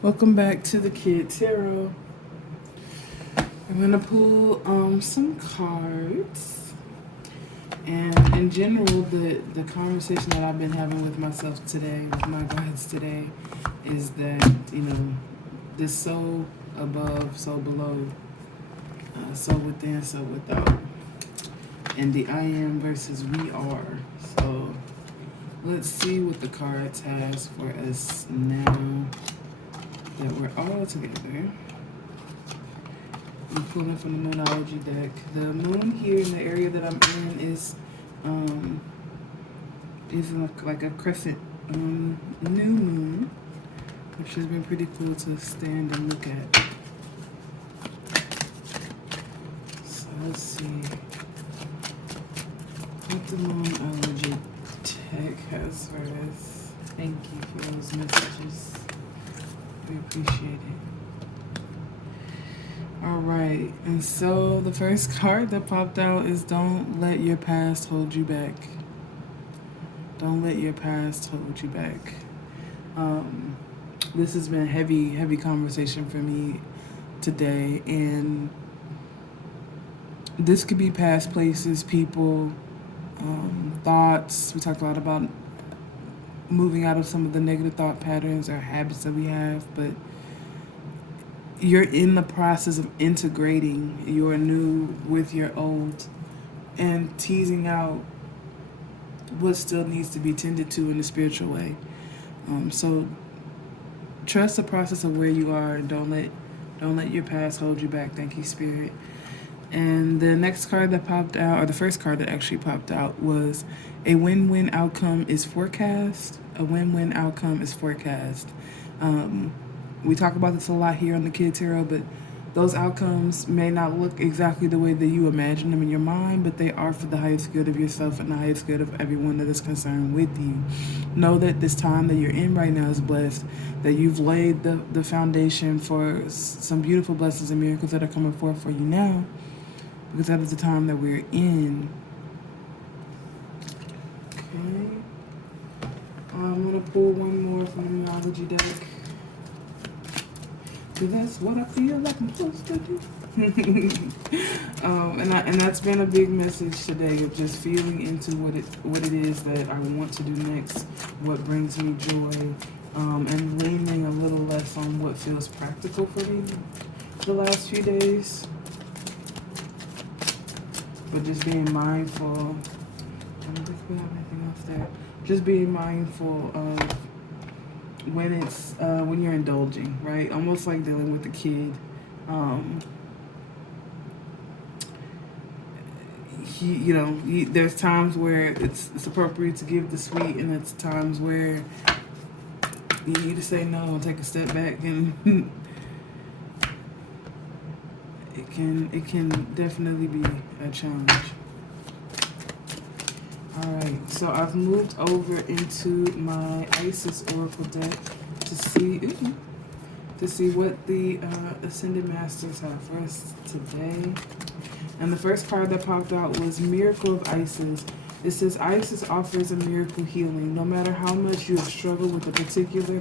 Welcome back to the Kid Tarot. I'm gonna pull some cards, and in general, the conversation that I've been having with myself today, with my guides today, is that this soul above, soul below, soul within, soul without, and the I am versus we are. So let's see what the cards has for us now that we're all together. I'm pulling from the Monology deck. The moon here in the area that I'm in is like a crescent new moon, which has been pretty cool to stand and look at. So let's see what the Monology deck has for us. Thank you for those messages. We appreciate it. Alright, and so the first card that popped out is don't let your past hold you back. Don't let your past hold you back. This has been a heavy conversation for me today, and this could be past places, people, thoughts. We talked a lot about moving out of some of the negative thought patterns or habits that we have, but you're in the process of integrating your new with your old and teasing out what still needs to be tended to in a spiritual way. So trust the process of where you are, and don't let your past hold you back. Thank you, Spirit. And the next card that popped out, or the first card that actually popped out, was a win-win outcome is forecast. A win-win outcome is forecast. We talk about this a lot here on the Kid Tarot, but those outcomes may not look exactly the way that you imagine them in your mind, but they are for the highest good of yourself and the highest good of everyone that is concerned with you. Know that this time that you're in right now is blessed, that you've laid the foundation for some beautiful blessings and miracles that are coming forth for you now, because that is the time that we're in. Okay. I'm going to pull one more from the Monology deck. That's what I feel like I'm supposed to do. And that's been a big message today, of just feeling into what it is that I want to do next, what brings me joy, and leaning a little less on what feels practical for me the last few days. But just being mindful. I don't think we have anything else there. Just being mindful of when you're indulging, right? Almost like dealing with a kid. There's times where it's appropriate to give the sweet, and it's times where you need to say no and take a step back, and it can definitely be a challenge. Alright, so I've moved over into my Isis Oracle deck to see what the Ascended Masters have for us today. And the first card that popped out was Miracle of Isis. It says Isis offers a miracle healing. No matter how much you have struggled with a particular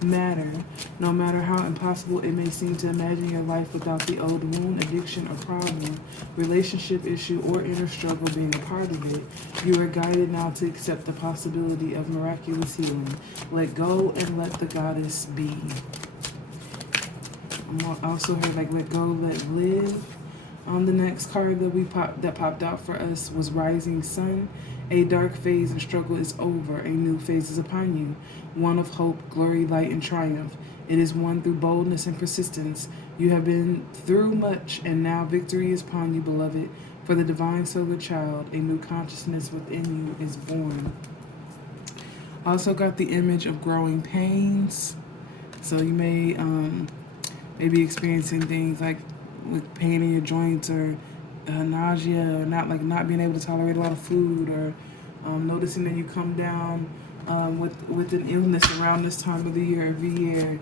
matter, no matter how impossible it may seem to imagine your life without the old wound, addiction, or problem, relationship issue, or inner struggle being a part of it, you are guided now to accept the possibility of miraculous healing. Let go and let the goddess be. I also heard let go, let live. The next card that popped out for us was Rising Sun. A dark phase and struggle is over. A new phase is upon you. One of hope, glory, light, and triumph. It is won through boldness and persistence. You have been through much, and now victory is upon you, beloved. For the divine solar child, a new consciousness within you is born. I also got the image of growing pains. So you may be experiencing things like with pain in your joints, or nausea, or not being able to tolerate a lot of food, or noticing that you come down with an illness around this time of the year every year,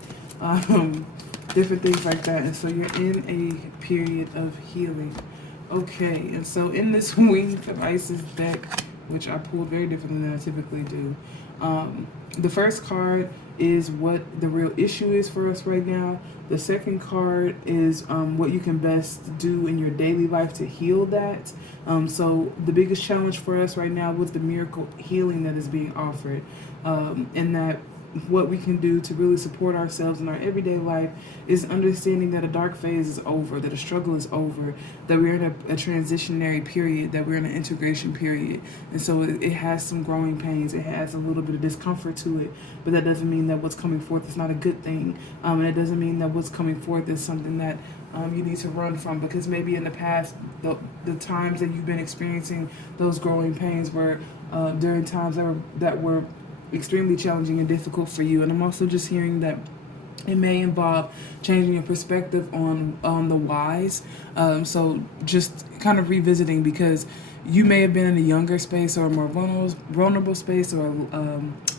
different things like that. And so you're in a period of healing. Okay, and so in this Wings of Isis deck, which I pulled very differently than I typically do, the first card is what the real issue is for us right now. The second card is what you can best do in your daily life to heal that. So the biggest challenge for us right now with the miracle healing that is being offered, and that what we can do to really support ourselves in our everyday life is understanding that a dark phase is over, that a struggle is over, that we're in a transitionary period, that we're in an integration period. And so it has some growing pains, it has a little bit of discomfort to it, but that doesn't mean that what's coming forth is not a good thing. And it doesn't mean that what's coming forth is something that you need to run from, because maybe in the past, the times that you've been experiencing those growing pains were during times that were extremely challenging and difficult for you. And I'm also just hearing that it may involve changing your perspective on the whys. So just kind of revisiting, because you may have been in a younger space or a more vulnerable space, or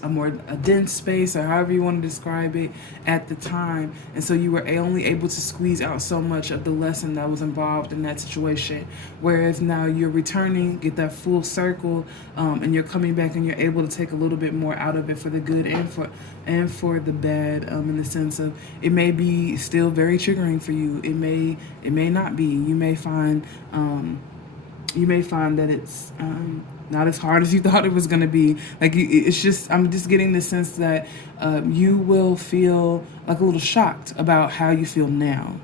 a dense space, or however you want to describe it at the time. And so you were only able to squeeze out so much of the lesson that was involved in that situation. Whereas now you're returning, get that full circle, and you're coming back and you're able to take a little bit more out of it for the good and for the bad, in the sense of it may be still very triggering for you. It may not be. You may find that it's not as hard as you thought it was going to be. Like, it's just, I'm just getting the sense that you will feel like a little shocked about how you feel now.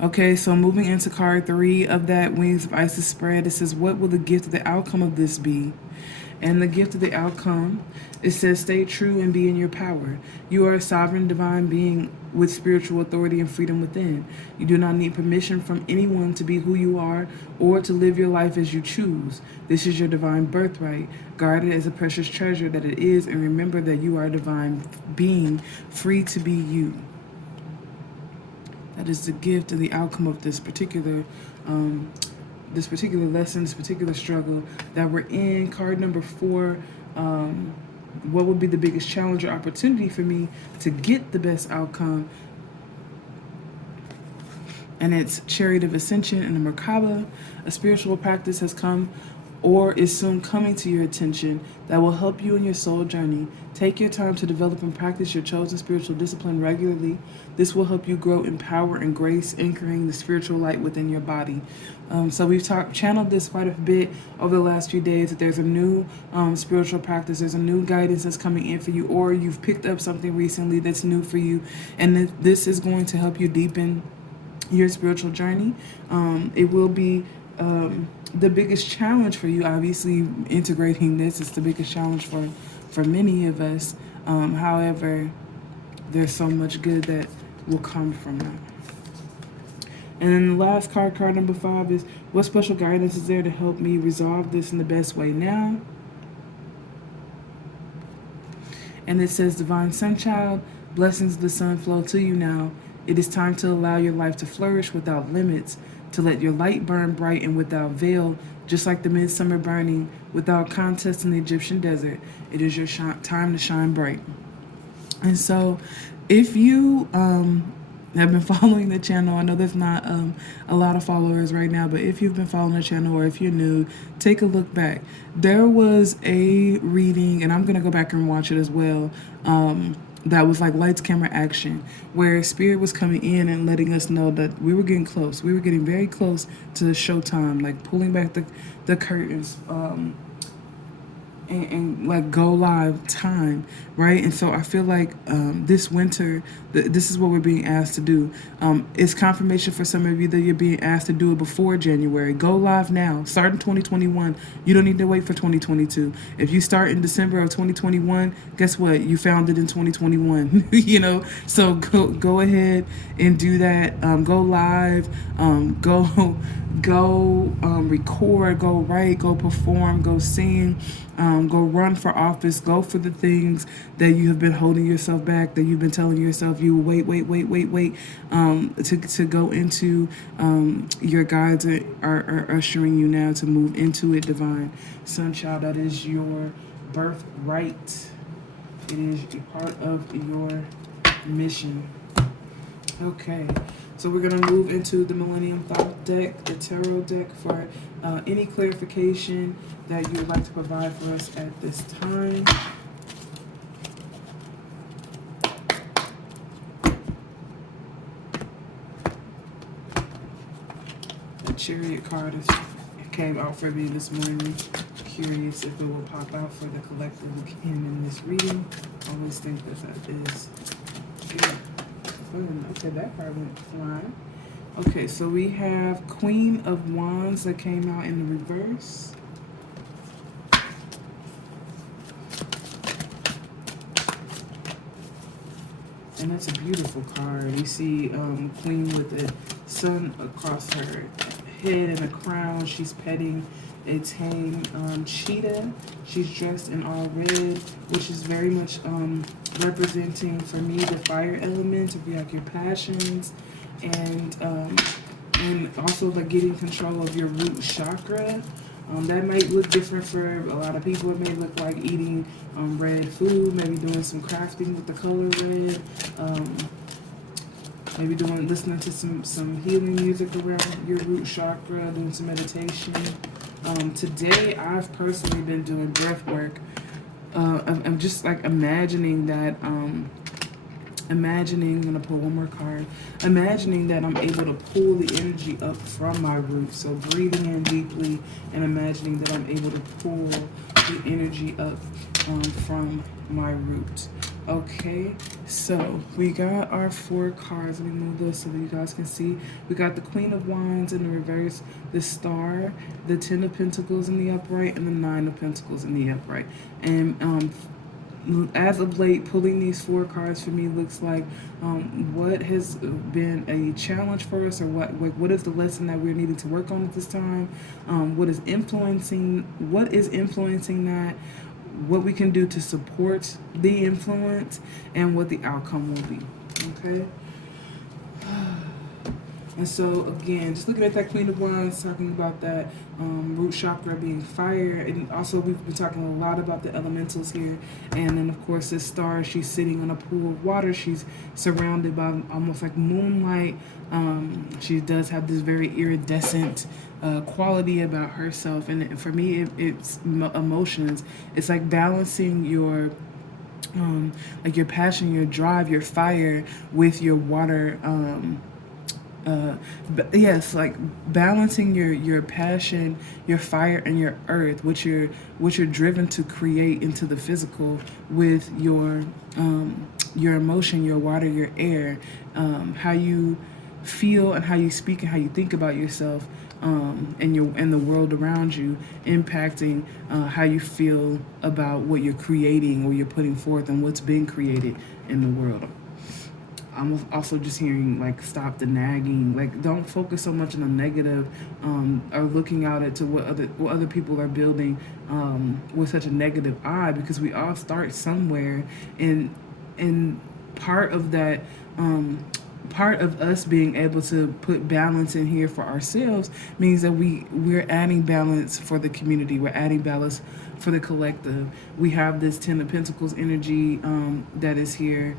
Okay, so moving into card 3 of that Wings of Isis spread, it says, what will the gift of the outcome of this be? And the gift of the outcome, it says, stay true and be in your power. You are a sovereign divine being with spiritual authority and freedom within. You do not need permission from anyone to be who you are or to live your life as you choose. This is your divine birthright. Guard it as a precious treasure that it is, and remember that you are a divine being, free to be you. That is the gift and the outcome of this particular lesson, this particular struggle that we're in. Card number 4, what would be the biggest challenge or opportunity for me to get the best outcome? And it's Chariot of Ascension and the Merkaba. A spiritual practice has come or is soon coming to your attention that will help you in your soul journey. Take your time to develop and practice your chosen spiritual discipline regularly. This will help you grow in power and grace, anchoring the spiritual light within your body. So we've channeled this quite a bit over the last few days, that there's a new spiritual practice, there's a new guidance that's coming in for you, or you've picked up something recently that's new for you, and this is going to help you deepen your spiritual journey. It will be the biggest challenge for you, obviously. Integrating this is the biggest challenge for many of us. However, there's so much good that will come from that. And then the last card number 5, is what special guidance is there to help me resolve this in the best way now? And it says, Divine Sunchild, blessings of the sun flow to you now. It is time to allow your life to flourish without limits, to let your light burn bright and without veil, just like the midsummer burning without contest in the Egyptian desert. It is your time to shine bright. And so if you have been following the channel, I know there's not a lot of followers right now, but if you've been following the channel, or if you're new, take a look back. There was a reading, and I'm going to go back and watch it as well, that was like lights, camera, action, where Spirit was coming in and letting us know that we were getting close. We were getting very close to the showtime, like pulling back the curtains, and like go live time, right? And so I feel like this winter, this is what we're being asked to do. It's confirmation for some of you that you're being asked to do it before January. Go live now. Start in 2021. You don't need to wait for 2022. If you start in December of 2021, guess what? You found it in 2021. You know, so go ahead and do that. Go live. Go record. Go write. Go perform. Go sing. Go run for office. Go for the things that you have been holding yourself back, that you've been telling yourself you will wait, to go into. Your guides are ushering you now to move into it, Divine Sunchild. That is your birthright. It is a part of your mission. Okay, so we're going to move into the Millennium Thought deck, the Tarot deck, for any clarification that you would like to provide for us at this time. Chariot card came out for me this morning. Curious if it will pop out for the collective in this reading. I always think that is good. Okay, that card went flying. Okay, so we have Queen of Wands that came out in the reverse. And that's a beautiful card. You see Queen with the sun across her head and a crown. She's petting a tame cheetah. She's dressed in all red, which is very much representing for me the fire element of like your passions, and also like getting control of your root chakra. That might look different for a lot of people. It may look like eating red food, maybe doing some crafting with the color red, maybe listening to some healing music around your root chakra, doing some meditation. Today, I've personally been doing breath work. I'm just like imagining that. I'm gonna pull one more card. Imagining that I'm able to pull the energy up from my root. So breathing in deeply and imagining that I'm able to pull the energy up from my root. Okay, so we got our 4 cards. Let me move this so that you guys can see. We got the Queen of Wands in the reverse, the Star, the 10 of Pentacles in the upright, and the 9 of Pentacles in the upright. And as of late, pulling these 4 cards for me looks like what has been a challenge for us, or what is the lesson that we're needing to work on at this time, what is influencing that, what we can do to support the influence, and what the outcome will be. Okay. And so again, just looking at that Queen of Wands, talking about that root chakra being fire, and also we've been talking a lot about the elementals here. And then of course this Star, she's sitting on a pool of water. She's surrounded by almost like moonlight. She does have this very iridescent quality about herself, and for me, it's emotions. It's like balancing your like your passion, your drive, your fire with your water. Yes, like balancing your passion, your fire, and your earth, which you're driven to create into the physical, with your emotion, your water, your air, how you feel and how you speak and how you think about yourself, and the world around you, impacting how you feel about what you're creating or you're putting forth and what's being created in the world. I'm also just hearing like stop the nagging, like don't focus so much on the negative, or looking out at what other people are building with such a negative eye, because we all start somewhere, and part of that, part of us being able to put balance in here for ourselves means that we're adding balance for the community, we're adding balance for the collective. We have this 10 of Pentacles energy that is here,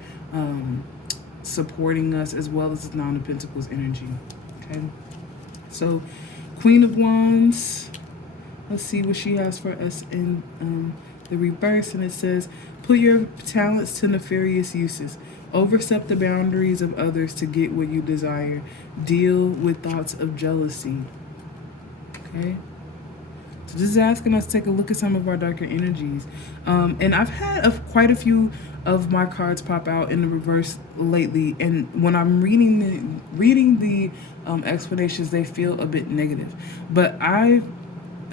supporting us, as well as the 9 of Pentacles energy. Okay, so Queen of Wands, let's see what she has for us in the reverse, and it says, put your talents to nefarious uses, overstep the boundaries of others to get what you desire, deal with thoughts of jealousy. Okay, so this is asking us to take a look at some of our darker energies, and I've had quite a few of my cards pop out in the reverse lately, and when I'm reading the explanations, they feel a bit negative, but I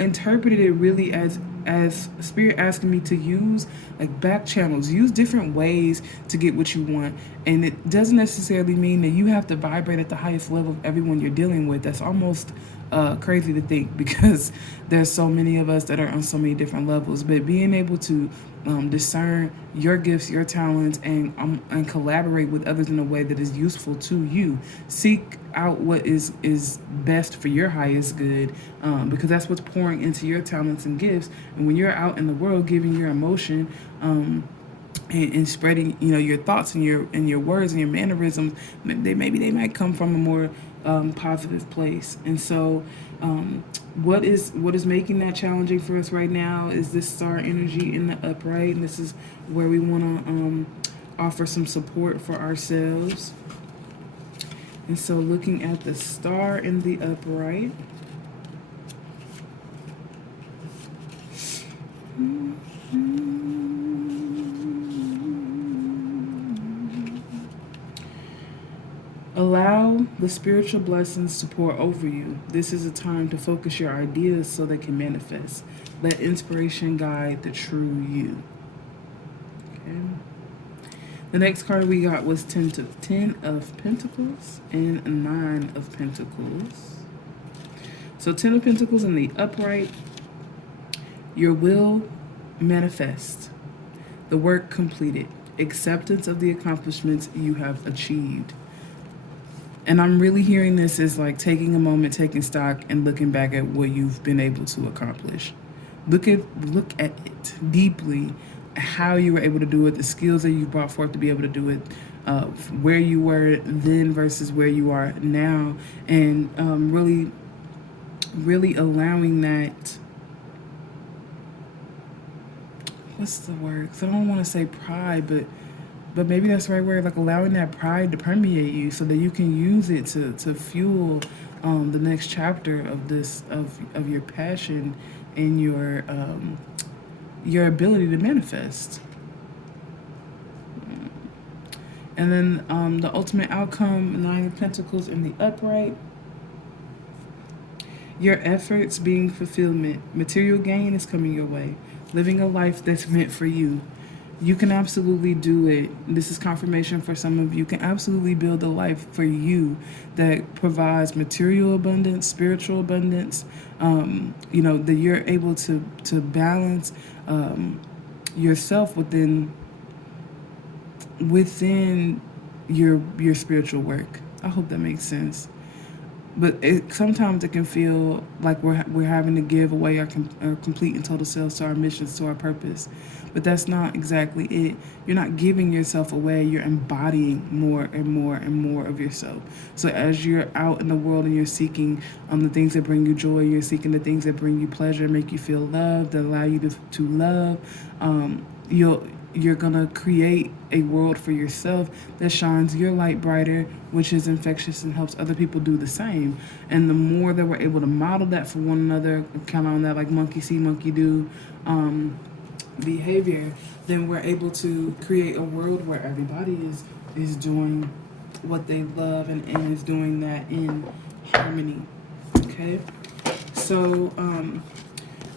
interpreted it really as Spirit asking me to use like back channels, use different ways to get what you want. And it doesn't necessarily mean that you have to vibrate at the highest level of everyone you're dealing with. That's almost crazy to think, because there's so many of us that are on so many different levels. But being able to discern your gifts, your talents, and collaborate with others in a way that is useful to you. Seek out what is best for your highest good, because that's what's pouring into your talents and gifts. And when you're out in the world giving your emotion, and spreading, your thoughts and your words and your mannerisms, they might come from a more positive place. And so what is making that challenging for us right now is this Star energy in the upright, and this is where we want to offer some support for ourselves. And so looking at the Star in the upright, Allow the spiritual blessings to pour over you. This is a time to focus your ideas so they can manifest. Let inspiration guide the true you. Okay. The next card we got was 10 of Pentacles and 9 of Pentacles. So 10 of Pentacles in the upright. Your will manifest. The work completed. Acceptance of the accomplishments you have achieved. And I'm really hearing this as like taking a moment, taking stock, and looking back at what you've been able to accomplish. Look at it deeply, how you were able to do it, the skills that you brought forth to be able to do it, where you were then versus where you are now, and really allowing that. What's the word? 'Cause I don't want to say pride, but maybe that's the right word, like allowing that pride to permeate you so that you can use it to fuel the next chapter of this of your passion and your ability to manifest. And then the ultimate outcome, 9 of Pentacles in the upright. Your efforts being fulfillment. Material gain is coming your way. Living a life that's meant for you. You can absolutely do it. This is confirmation for some of you. You can absolutely build a life for you that provides material abundance, spiritual abundance. That you're able to balance yourself within your spiritual work. I hope that makes sense. But sometimes it can feel like we're having to give away our complete and total selves to our missions, to our purpose. But that's not exactly it. You're not giving yourself away. You're embodying more and more and more of yourself. So as you're out in the world and you're seeking the things that bring you joy, you're seeking the things that bring you pleasure, make you feel loved, that allow you to love, you're going to create a world for yourself that shines your light brighter, which is infectious and helps other people do the same. And the more that we're able to model that for one another, count on that like monkey see, monkey do behavior, then we're able to create a world where everybody is doing what they love and is doing that in harmony. Okay? So,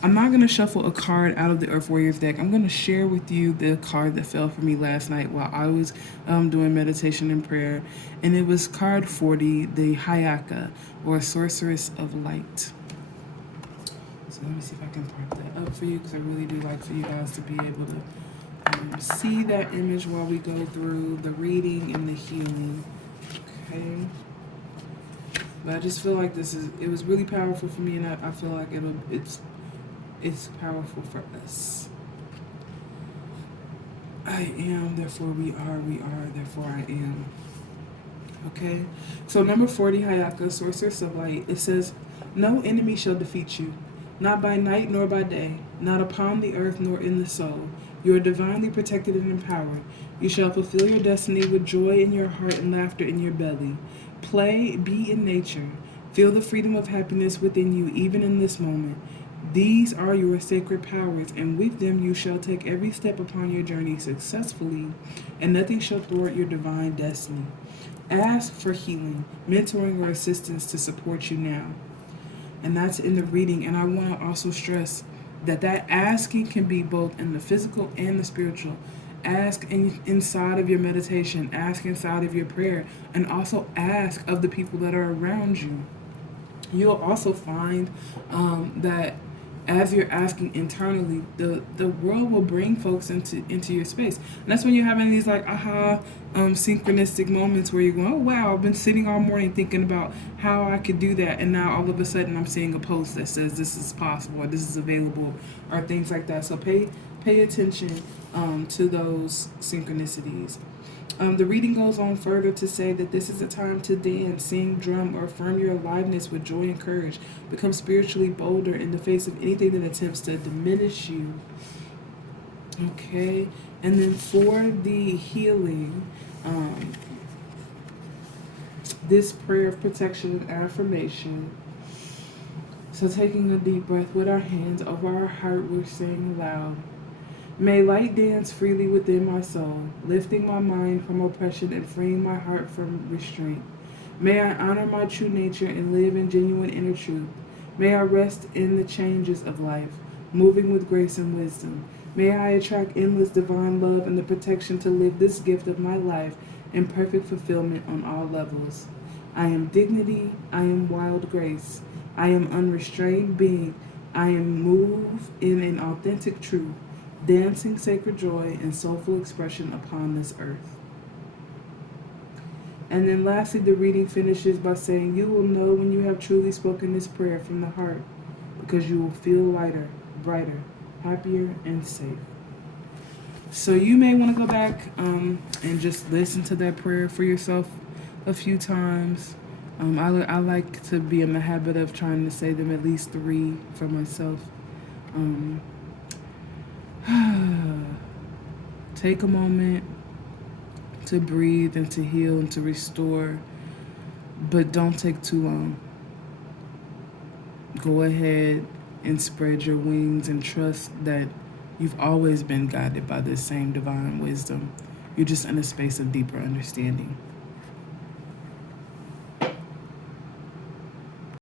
I'm not going to shuffle a card out of the Earth Warriors deck. I'm going to share with you the card that fell for me last night while I was doing meditation and prayer. And it was card 40, the Hayaka, or Sorceress of Light. So let me see if I can prop that up for you, because I really do like for you guys to be able to see that image while we go through the reading and the healing. Okay? But I just feel like it was really powerful for me, and I feel like it's powerful for us. I am, therefore we are, therefore I am. Okay? So number 40, Hayaka, Sorceress of Light, it says, no enemy shall defeat you, not by night nor by day, not upon the earth nor in the soul. You are divinely protected and empowered. You shall fulfill your destiny with joy in your heart and laughter in your belly. Play, be in nature. Feel the freedom of happiness within you, even in this moment. These are your sacred powers, and with them you shall take every step upon your journey successfully, and nothing shall thwart your divine destiny. Ask for healing, mentoring, or assistance to support you now. And that's in the reading. And I want to also stress that asking can be both in the physical and the spiritual. Ask inside of your meditation, ask inside of your prayer, and also ask of the people that are around you. You'll also find that as you're asking internally, the world will bring folks into your space. And that's when you're having these like synchronistic moments where you're going, oh wow, I've been sitting all morning thinking about how I could do that, and now all of a sudden I'm seeing a post that says this is possible, or this is available, or things like that. So pay attention to those synchronicities. The reading goes on further to say that this is a time to dance, sing, drum, or affirm your aliveness with joy and courage. Become spiritually bolder in the face of anything that attempts to diminish you. Okay? And then for the healing, this prayer of protection and affirmation. So taking a deep breath with our hands over our heart, we're saying aloud, May light dance freely within my soul, lifting my mind from oppression and freeing my heart from restraint. May I honor my true nature and live in genuine inner truth. May I rest in the changes of life, moving with grace and wisdom. May I attract endless divine love and the protection to live this gift of my life in perfect fulfillment on all levels. I am dignity, I am wild grace, I am unrestrained being, I am moved in an authentic truth, dancing sacred joy and soulful expression upon this earth. And then lastly, the reading finishes by saying, you will know when you have truly spoken this prayer from the heart because you will feel lighter, brighter, happier, and safe. So you may want to go back and just listen to that prayer for yourself a few times. I like to be in the habit of trying to say them at least 3 for myself. Take a moment to breathe and to heal and to restore, but don't take too long. Go ahead and spread your wings and trust that you've always been guided by this same divine wisdom. You're just in a space of deeper understanding.